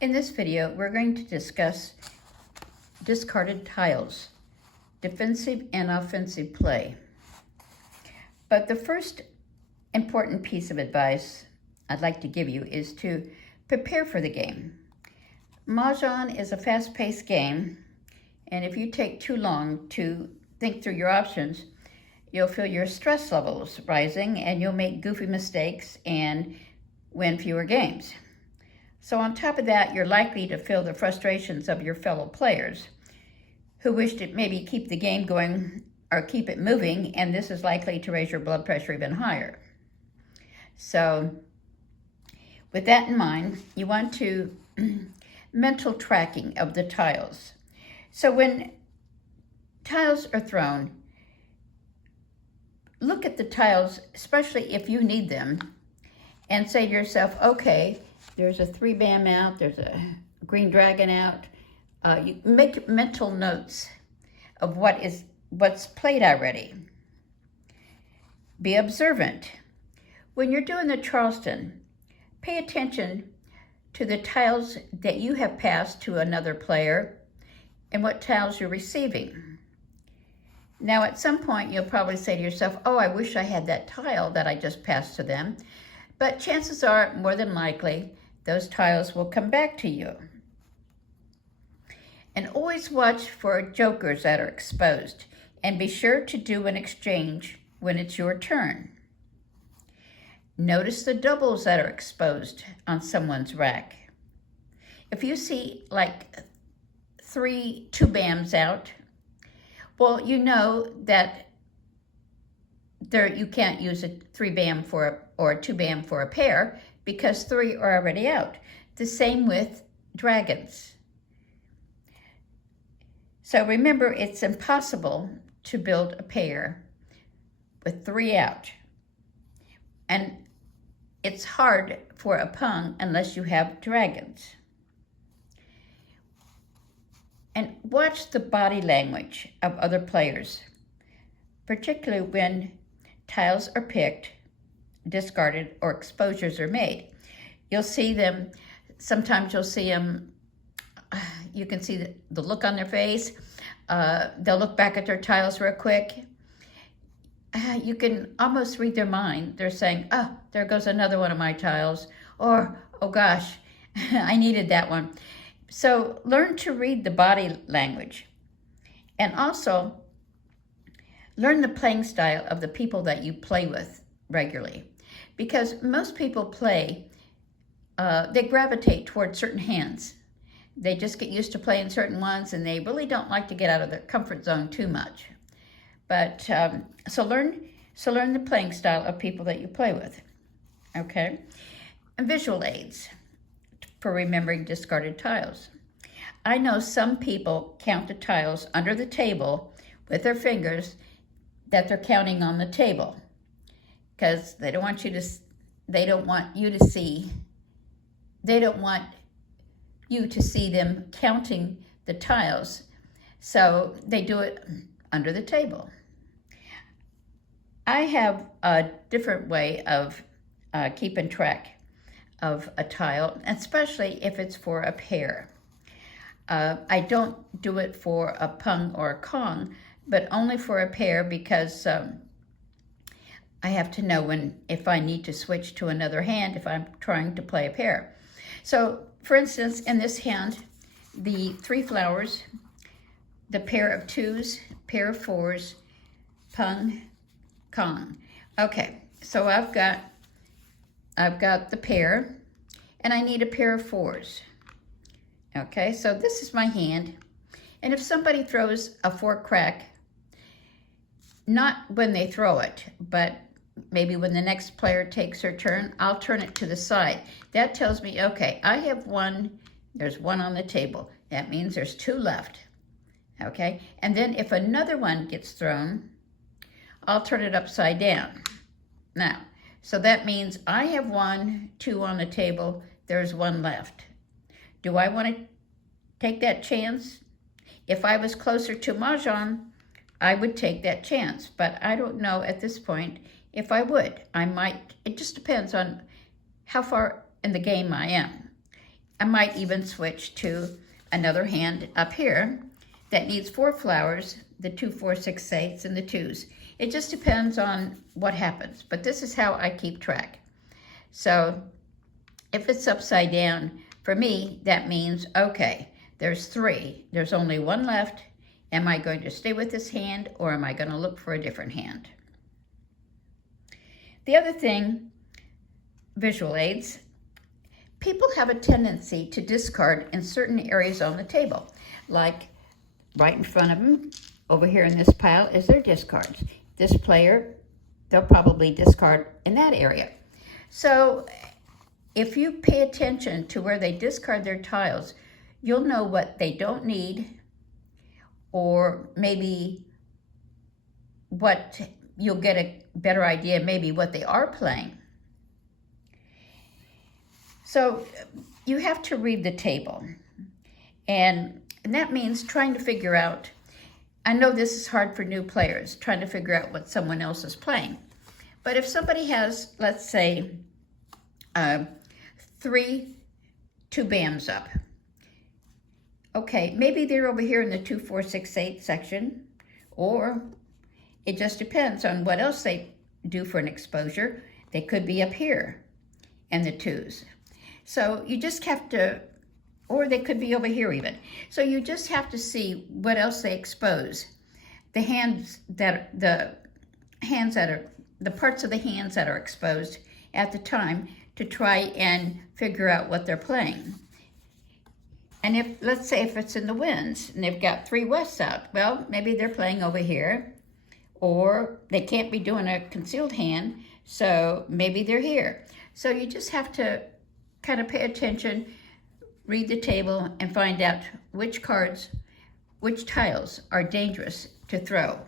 In this video, we're going to discuss discarded tiles, defensive and offensive play. But the first important piece of advice I'd like to give you is to prepare for the game. Mah Jongg is a fast-paced game, and if you take too long to think through your options, you'll feel your stress levels rising and you'll make goofy mistakes and win fewer games. So on top of that, you're likely to feel the frustrations of your fellow players who wish to maybe keep the game going or keep it moving, and this is likely to raise your blood pressure even higher. So with that in mind, you want to mental tracking of the tiles. So when tiles are thrown, look at the tiles, especially if you need them, and say to yourself, okay, there's a 3-bam out, there's a green dragon out. You make mental notes of what's played already. Be observant. When you're doing the Charleston, pay attention to the tiles that you have passed to another player and what tiles you're receiving. Now, at some point, you'll probably say to yourself, oh, I wish I had that tile that I just passed to them. But chances are, more than likely, those tiles will come back to you. And always watch for jokers that are exposed, and be sure to do an exchange when it's your turn. Notice the doubles that are exposed on someone's rack. If you see like 3 2-bams out, well, you know that you can't use a 3-bam or a 2-bam for a pair because 3 are already out. The same with dragons. So remember, it's impossible to build a pair with 3 out. And it's hard for a pung unless you have dragons. And watch the body language of other players, particularly when tiles are picked, discarded, or exposures are made. You'll see them, sometimes you'll see them, you can see the look on their face. They'll look back at their tiles real quick. You can almost read their mind. They're saying, oh, there goes another one of my tiles. Or, oh gosh, I needed that one. So learn to read the body language. And also, learn the playing style of the people that you play with regularly. Because most people play, they gravitate toward certain hands. They just get used to playing certain ones, and they really don't like to get out of their comfort zone too much. But so learn the playing style of people that you play with, okay? And visual aids for remembering discarded tiles. I know some people count the tiles under the table with their fingers that they're counting on the table because they don't want you to see them counting the tiles, so they do it under the table. I have a different way of keeping track of a tile, especially if it's for a pair. I don't do it for a pung or a kong, but only for a pair because I have to know if I need to switch to another hand if I'm trying to play a pair. So, for instance, in this hand, the 3 flowers, the pair of 2s, pair of 4s, pung, kong. Okay, so I've got the pair, and I need a pair of 4s. Okay, so this is my hand, and if somebody throws a 4 crack, not when they throw it, but maybe when the next player takes their turn, I'll turn it to the side. That tells me, okay, I have 1, there's 1 on the table. That means there's 2 left, okay? And then if another one gets thrown, I'll turn it upside down. Now, so that means I have 1, 2 on the table, there's 1 left. Do I want to take that chance? If I was closer to Mah Jongg, I would take that chance, but I don't know at this point if I would. I might, it just depends on how far in the game I am. I might even switch to another hand up here that needs 4 flowers, the 2, 4, 6, 8s, and the 2s. It just depends on what happens, but this is how I keep track. So if it's upside down, for me, that means, okay, there's 3. There's only 1 left. Am I going to stay with this hand, or am I going to look for a different hand? The other thing, visual aids, people have a tendency to discard in certain areas on the table, like right in front of them, over here in this pile is their discards. This player, they'll probably discard in that area. So if you pay attention to where they discard their tiles, you'll know what they don't need, or maybe what you'll get a better idea, maybe what they are playing. So you have to read the table, and that means trying to figure out, I know this is hard for new players, trying to figure out what someone else is playing. But if somebody has, let's say, 3 2-bams up, okay, maybe they're over here in the 2, 4, 6, 8 section, or it just depends on what else they do for an exposure. They could be up here and the 2s. So you just have to, or they could be over here even. So you just have to see what else they expose. The parts of the hands that are exposed at the time, to try and figure out what they're playing. And if, let's say if it's in the winds and they've got 3 Wests out, well, maybe they're playing over here, or they can't be doing a concealed hand, so maybe they're here. So you just have to kind of pay attention, read the table, and find out which tiles are dangerous to throw.